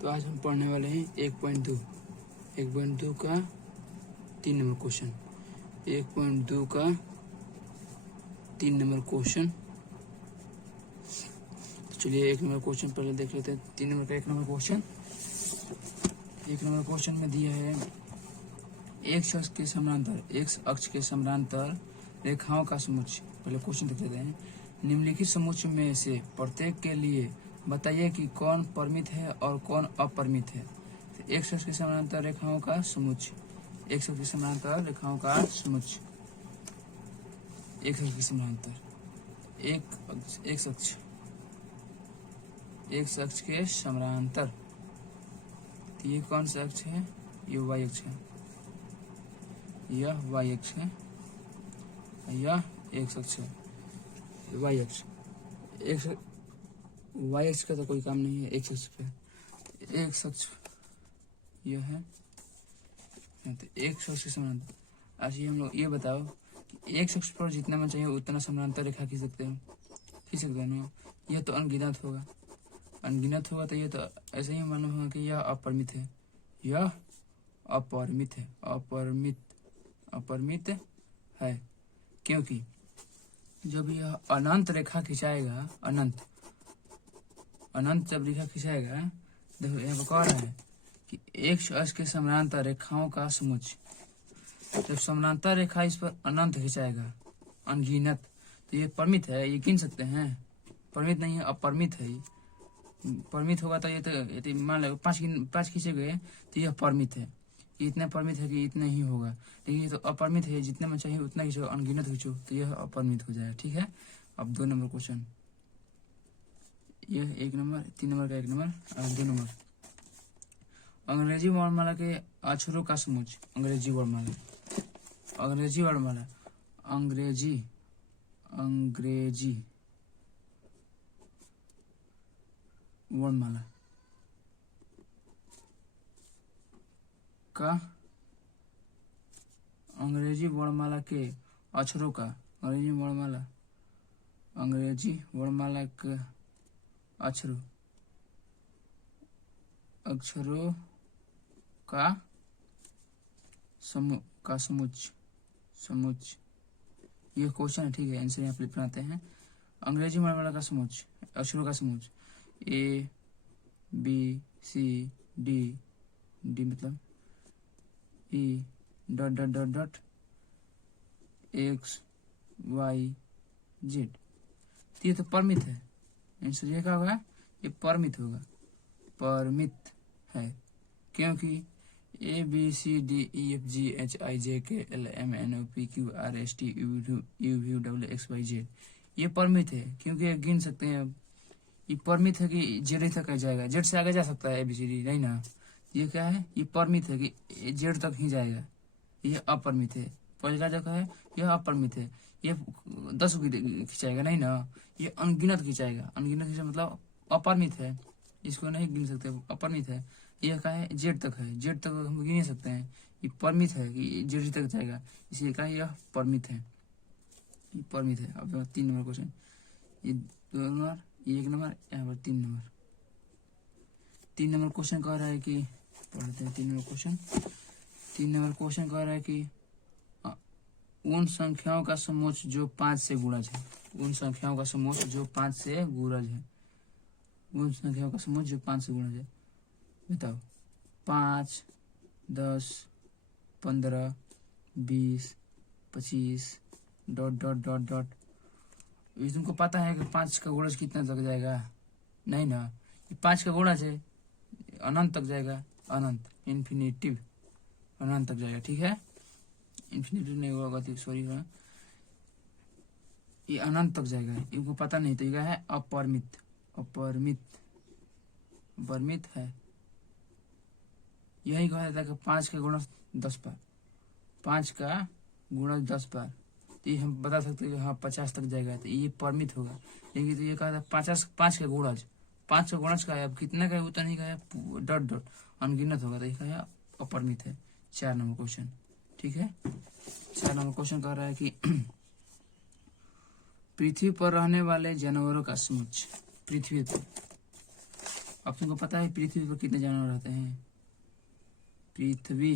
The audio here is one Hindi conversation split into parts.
तो आज हम पढ़ने वाले हैं 1.2 का 3 नंबर क्वेश्चन। 1.2 का 3 नंबर क्वेश्चन। तो चलिए 1 नंबर क्वेश्चन पहले देख लेते हैं। 3 नंबर का 1 नंबर क्वेश्चन। 1 नंबर क्वेश्चन में दिया है एक अक्ष के समानांतर रेखाओं का समुच्चय। पहले क्वेश्चन देख लेते हैं। निम्नलिखित समुच्चय में से प्रत्येक के लिए बताइए कि कौन परिमित है और कौन अपरिमित है। तो एक अक्ष के समानांतर रेखाओं का समुच्चय। एक अक्ष के समानांतर रेखाओं का समुच्चय। एक अक्ष के समानांतर एक अक्ष के समानांतर। तो ये कौन सा अक्ष है? ये वाई अक्ष है। यह वाई अक्ष है। यह एक्स अक्ष है। वाई अक्ष वाई अक्ष का तो कोई काम नहीं है। एक्स अक्ष पे एक्स अक्ष यह है। तो एक अक्ष के समानांतर। आज हम लोग ये बताओ कि एक अक्ष पर जितना में चाहिए उतना समानांतर रेखा खींच सकते हो ना। यह तो अनगिनत होगा। तो ये तो ऐसे ही मालूम होगा कि यह अपरिमित है। यह अपरिमित है क्योंकि जब यह अनंत रेखा खिंचाएगा, अनंत जब रेखा खिंचाएगा, देखो यहाँ कह रहा है कि एक अक्ष के समानांतर रेखाओं का समुच्चय। जब समानांतर रेखा इस पर अनंत खिंचाएगा, अनगिनत, तो ये परिमित है। ये गिन सकते हैं। परिमित नहीं है, अपरिमित है। परिमित होगा तो ये तो मान लो 5 खींचे गए तो यह परिमित है। ये इतना परिमित है कि इतना ही होगा। लेकिन ये तो अपरिमित है। जितने में चाहिए उतना खींचो, अनगिनत खींचो तो यह अपरिमित हो जाएगा। ठीक है। अब 2 नंबर क्वेश्चन। यह 1 नंबर, 3 नंबर का 1 नंबर और 2 नंबर। अंग्रेजी वर्णमाला के अक्षरों का समुच्चय। अंग्रेजी वर्णमाला का अंग्रेजी वर्णमाला के अक्षरों का अंग्रेजी वर्णमाला के अक्षरों का समुच्चय। ये क्वेश्चन है। ठीक है। आंसर यहाँ पे बनाते हैं। अंग्रेजी वर्णमाला का समुच्चय, अक्षरों का समुच्चय। A B C D मतलब E ... X Y Z। ये तो परिमित है। आंसर ये क्या होगा? ये परिमित होगा। परिमित है क्योंकि A B C D E F G H I J K L M N O P Q R S T U V W X Y Z। ये परिमित है क्योंकि ये गिन सकते हैं। ये परिमित है कि जेड तक जाएगा। जेड से आगे जा सकता है ABCD नहीं ना। ये क्या है? ये परिमित है कि जेड तक ही जाएगा। यह अपरिमित है। पहला जगह है यह अपरिमित है। ये 10 खिंचाएगा नहीं ना। ये अनगिनत खिंचाएगा। अनगिनत खिंचा मतलब अपरिमित है। इसको नहीं गिन सकते, अपरिमित है। यह क्या है? जेड तक है। जेड तक हम गिन सकते हैं। ये परिमित है कि जेड तक जाएगा, इसलिए क्या है? यह परिमित है। ये परिमित है। अब 3 नंबर क्वेश्चन। ये 2 नंबर, 1 नंबर, यहाँ पर 3 नंबर। 3 नंबर क्वेश्चन कह रहा है कि पढ़ते हैं 3 नंबर क्वेश्चन। 3 नंबर क्वेश्चन कह रहा है कि उन संख्याओं का समुच्चय जो 5 से गुणज है। उन संख्याओं का समुच्चय जो 5 से गुणज है। उन संख्याओं का समुच्चय जो 5 से गुणज है। बताओ। 5, 10, 15, 20, 25 ... ये तुमको पता है कि 5 का गुणज कितना तक जाएगा? नहीं ना। ये 5 का गुणज है, अनंत तक जाएगा। अनंत, इन्फिनिटिव, अनंत तक जाएगा। ठीक है। इन्फिनिटिव नहीं होगा, सॉरी है। ये अनंत तक जाएगा। इनको पता नहीं तो ये है अपरिमित। अपरिमित है। यही कहा जाता है कि 5 का गुणज 10 बार। 5 का गुणज 10 बार। तो ये हम बता सकते हैं कि हाँ 50 तक जाएगा। तो ये परिमित होगा। लेकिन तो ये कहा था 5 का गुणज। 5 का गुणज का है। अब कितना का है उतना नहीं का है। ... अनगिनत होगा। तो ये है अपरिमित है। 4 नंबर क्वेश्चन। ठीक है। 4 नंबर क्वेश्चन कह रहा है कि पृथ्वी पर रहने वाले जानवरों का समुच्चय। पृथ्वी पर अब तुमको पता है पृथ्वी पर कितने जानवर रहते हैं? पृथ्वी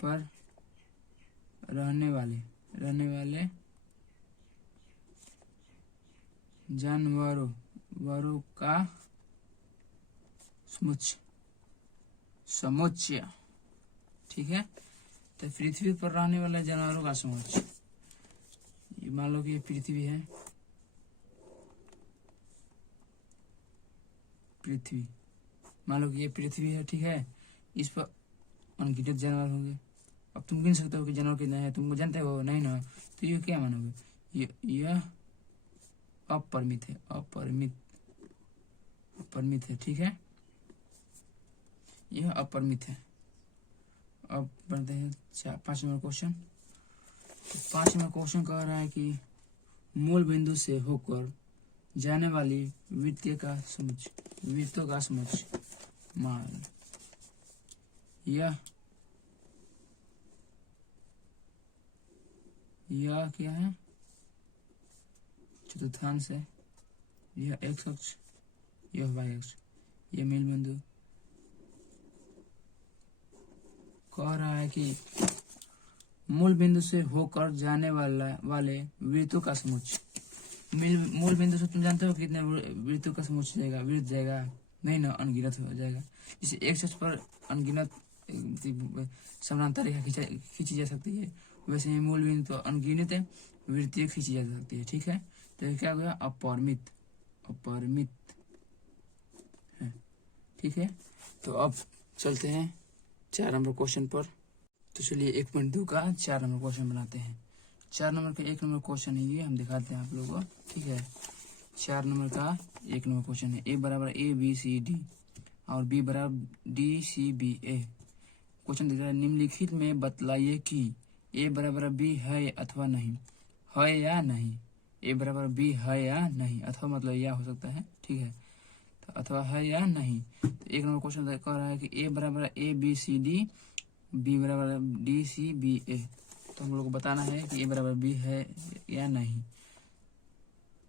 पर रहने वाले जानवरों का समुच्चय। ठीक है, तो पृथ्वी पर रहने वाले जानवरों का समुच्चय। मान लो कि ये पृथ्वी है, मान लो कि ये पृथ्वी है। ठीक है, इस पर अनगिनत जानवर होंगे। अब तुम गिन सकते हो कि जानवर कितना है, तुमको जानते हो नहीं ना, तो ये क्या मानोगे? यह अपरिमित है, अपरिमित है। ठीक है, यह अपरिमित है। अब बढ़ते हैं 5 नंबर क्वेश्चन। तो 5 नंबर क्वेश्चन कह रहा है कि मूल बिंदु से होकर जाने वाली वृत्तों का समुच्चय मान यह क्या है? चतुर्थांश है। यह x अक्ष, यह y अक्ष, यह मूल बिंदु। कह रहा है कि मूल बिंदु से होकर जाने वाले वृत्तों का समुच्चय। मूल बिंदु से तुम जानते हो कितने वृत्तों का समुच्चय जाएगा? वृत्त जाएगा नहीं ना, अनगिनत हो जाएगा। जैसे एक अक्ष पर अनगिनत समानांतर रेखा खींची जा सकती है, वैसे ही मूल बिंदु तो अनगिनत वृत्तियां खींची जा सकती है। ठीक है, तो क्या हो गया? अपरिमित है। ठीक है, तो अब चलते हैं 4 नंबर क्वेश्चन पर। तो चलिए 1.2 का 4 नंबर क्वेश्चन बनाते हैं। 4 नंबर का 1 नंबर क्वेश्चन है, ये हम दिखाते हैं आप लोगों को। ठीक है, 4 नंबर का 1 नंबर क्वेश्चन है। A बराबर ABCD और B बराबर DCBA। क्वेश्चन दिख रहा है, निम्नलिखित में बतलाइए कि A बराबर B है अथवा नहीं, है या नहीं। A बराबर B है या नहीं, अथवा मतलब या हो सकता है। ठीक है, तो अथवा है या नहीं। तो 1 नंबर क्वेश्चन कह रहा है कि A बराबर ABCD, B बराबर DCBA। तो हम लोग को बताना है कि A बराबर B है या नहीं,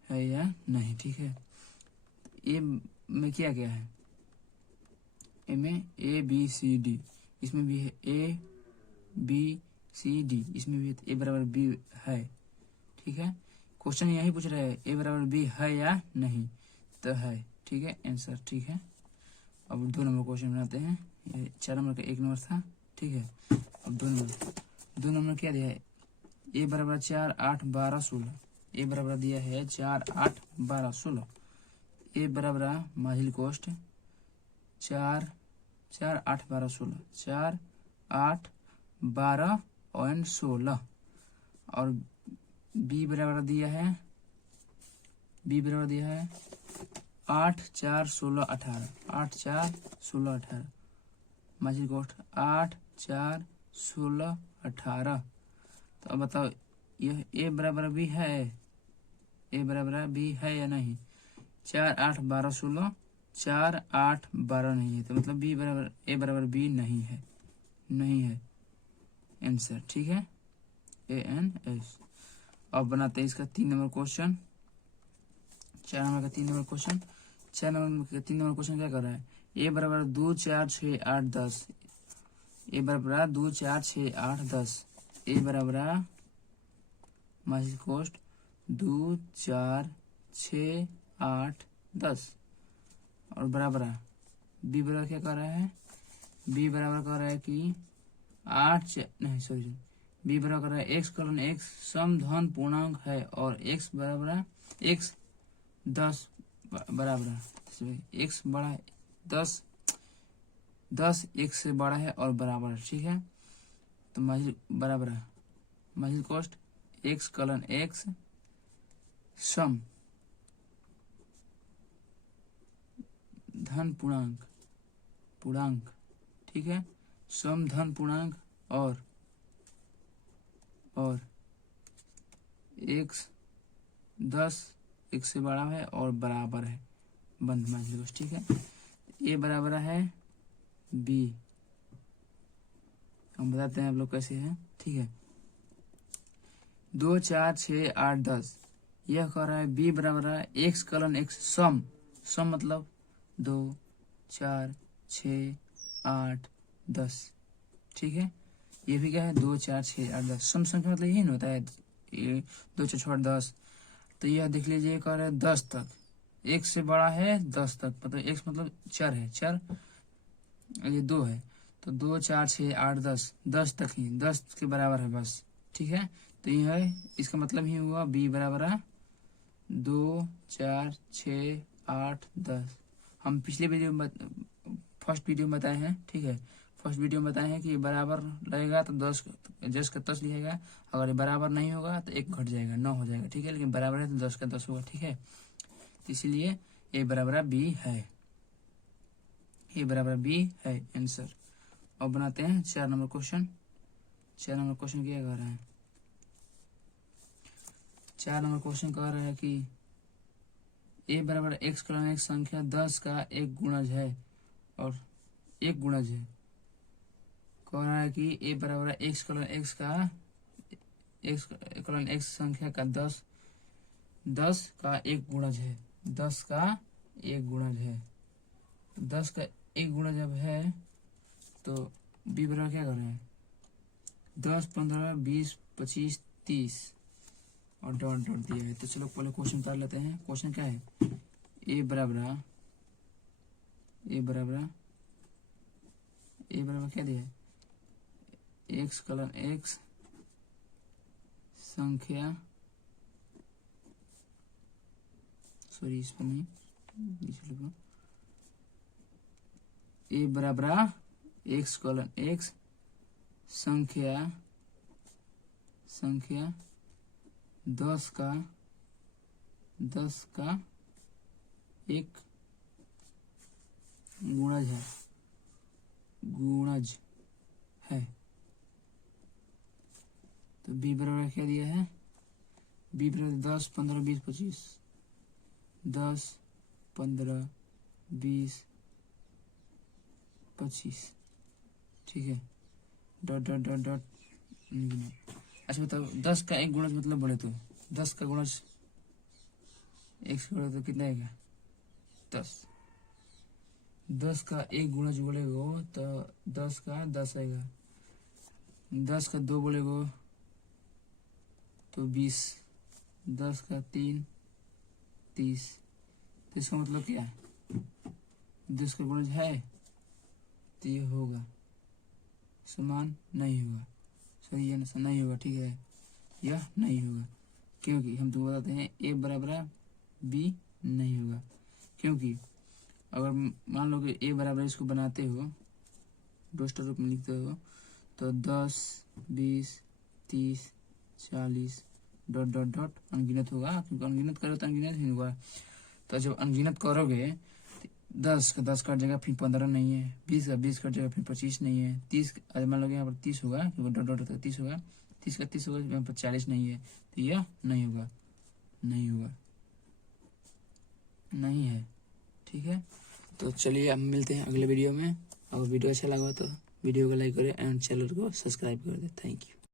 है या नहीं। ठीक है, A में क्या क्या है? A में ABCD, इसमें भी है ABCD, इसमें भी A बराबर B है। ठीक है, क्वेश्चन यही पूछ रहा है A बराबर B है या नहीं, तो है। ठीक है, आंसर। ठीक है, अब 2 नंबर क्वेश्चन बनाते हैं। ये 4 नंबर का 1 नंबर था। ठीक है, अब 2 नंबर क्या दिया है? A बराबर 4, 8, 12, 16। A बराबर दिया है 4, 8, 12, 16। A बराबर माहिल कोष्ट 4, 8, 12, 16, 4, 8, 12 और 16। और B बराबर दिया है 8, 4, 16, 18, 8, 4, 16, 18। माजिल कोष्ट 8, 4, 16, 18। तो अब बताओ यह A बराबर B है, A बराबर B है या नहीं? 4, 8, 12, 16, 4, 8, 12 नहीं है, तो मतलब B बराबर A बराबर B नहीं है आंसर। ठीक है, ANS। अब बनाते हैं इसका 3 नंबर क्वेश्चन। 4 नंबर का 3 नंबर क्वेश्चन। 4 नंबर का 3 नंबर क्वेश्चन क्या कर रहा है? A बराबर 2, 4, 6, 8, 10। A बराबर 2, 4, 6, 8, 10। A बराबर मासिक कोष्ट 2, 4, 6, 8, 10 और बराबर B बराबर क्या कर रहा है? B बराबर कर रहा है कि 8 नहीं सॉरी B बराबर कर रहा है x कलन x समधन पूर्णांक है और x बराबर x 10 बराबर x बड़ा 10 x से बड़ा है और बराबर है। ठीक है, तो बराबर माजिल कोष्ट x कलन x सम धन पूर्णांक। ठीक है, सम धन पूर्णांक और x 10 x से बड़ा है और बराबर है बंद माजिल कोष्ट। ठीक है, ये बराबर है B। हम बताते हैं आप लोग कैसे है। ठीक है, 2, 4, 6, 8, 10 यह कह रहा है B बराबर है x कलन x सम मतलब 2 4 6 8 10। ठीक है, ये भी क्या है 2 4 6 8 10। सम संख्या मतलब यही ना होता है, ये 2 4 6 10। तो यह देख लीजिए कह रहा है 10 तक, एक से बड़ा है 10 तक, मतलब एक मतलब चर है, चर ये 2 है, तो 2 4 6 8 10, 10 तक ही, 10 के बराबर है बस। ठीक है, तो ये है, इसका मतलब ही हुआ बी बराबर है 2 4 6 8 10। हम पिछले वीडियो में फर्स्ट वीडियो में बताए हैं। ठीक है, फर्स्ट वीडियो में बताए हैं कि बराबर रहेगा तो 10 का 10 लिखेगा, अगर ये बराबर नहीं होगा तो 1 घट जाएगा, 9 हो जाएगा। ठीक है, लेकिन बराबर है तो 10 का 10 होगा। ठीक है, तो इसीलिए ए बराबर बी है, ए बराबर बी है आंसर। और बनाते हैं 4 नंबर क्वेश्चन। 4 नंबर क्वेश्चन क्या कह रहा है, 4 नंबर क्वेश्चन कह रहा है कि ए बराबर एक्स कलन एक संख्या 10 का एक गुणज है, और एक गुणज है। कह रहा है कि ए बराबर एक्स कलन एक्स का एक्स कलन एक्स संख्या का 10 का एक गुणज है, 10 का एक गुणज है। 10 का एक गुणज जब है तो बी बराबर क्या कर रहे हैं 10 15 20 25 30 और डॉट डॉट दिया है। तो चलो पहले क्वेश्चन उतार लेते हैं। क्वेश्चन क्या है, ए बराबर क्या दिया है, एक्स कलन एक्स संख्या, सॉरी इस पर नहीं, ए बराबर एक्स कलन एक्स संख्या 10 का एक गुणज है। तो बी बराबर क्या दिया है, बी बराबर 10 15 20 25, 10 15 20 25। ठीक है, डॉट डॉट डॉट डॉट। अच्छा बताओ 10 का एक गुणज मतलब बोले तो 10 का गुणज एक्स बोले तो कितना आएगा 10। 10 का एक गुणज बोलेगो तो 10 का 10 आएगा, 10 का 2 बोलेगो तो 20, 10 का 3 30। तो इसका मतलब क्या है 10 का गुणज है तो ये होगा, समान नहीं होगा, सही है ना, नहीं होगा। ठीक है, यह नहीं होगा क्योंकि हम तुमको बताते हैं ए बराबर बी नहीं होगा, क्योंकि अगर मान लो कि ए बराबर इसको बनाते हो डोस्टर रूप में लिखते हो तो 10 20 30 40 डॉट डॉट डॉट अनगिनत होगा, क्योंकि अनगिनत करो तो अनगिनत ही होगा। तो जब अनगिनत करोगे 10 का 10 कट जाएगा, फिर 15 नहीं है, 20 का 20 कट जाएगा, फिर 25 नहीं है, 30 मान लो यहाँ पर 30 होगा, क्योंकि डॉट डॉट 30 होगा, 30 का 30 होगा, यहाँ पर 40 नहीं है, तो यह नहीं होगा, नहीं है। ठीक है, तो चलिए हम मिलते हैं अगले वीडियो में। अगर वीडियो अच्छा लगा तो वीडियो को लाइक करें एंड चैनल को सब्सक्राइब कर दें। Thank you.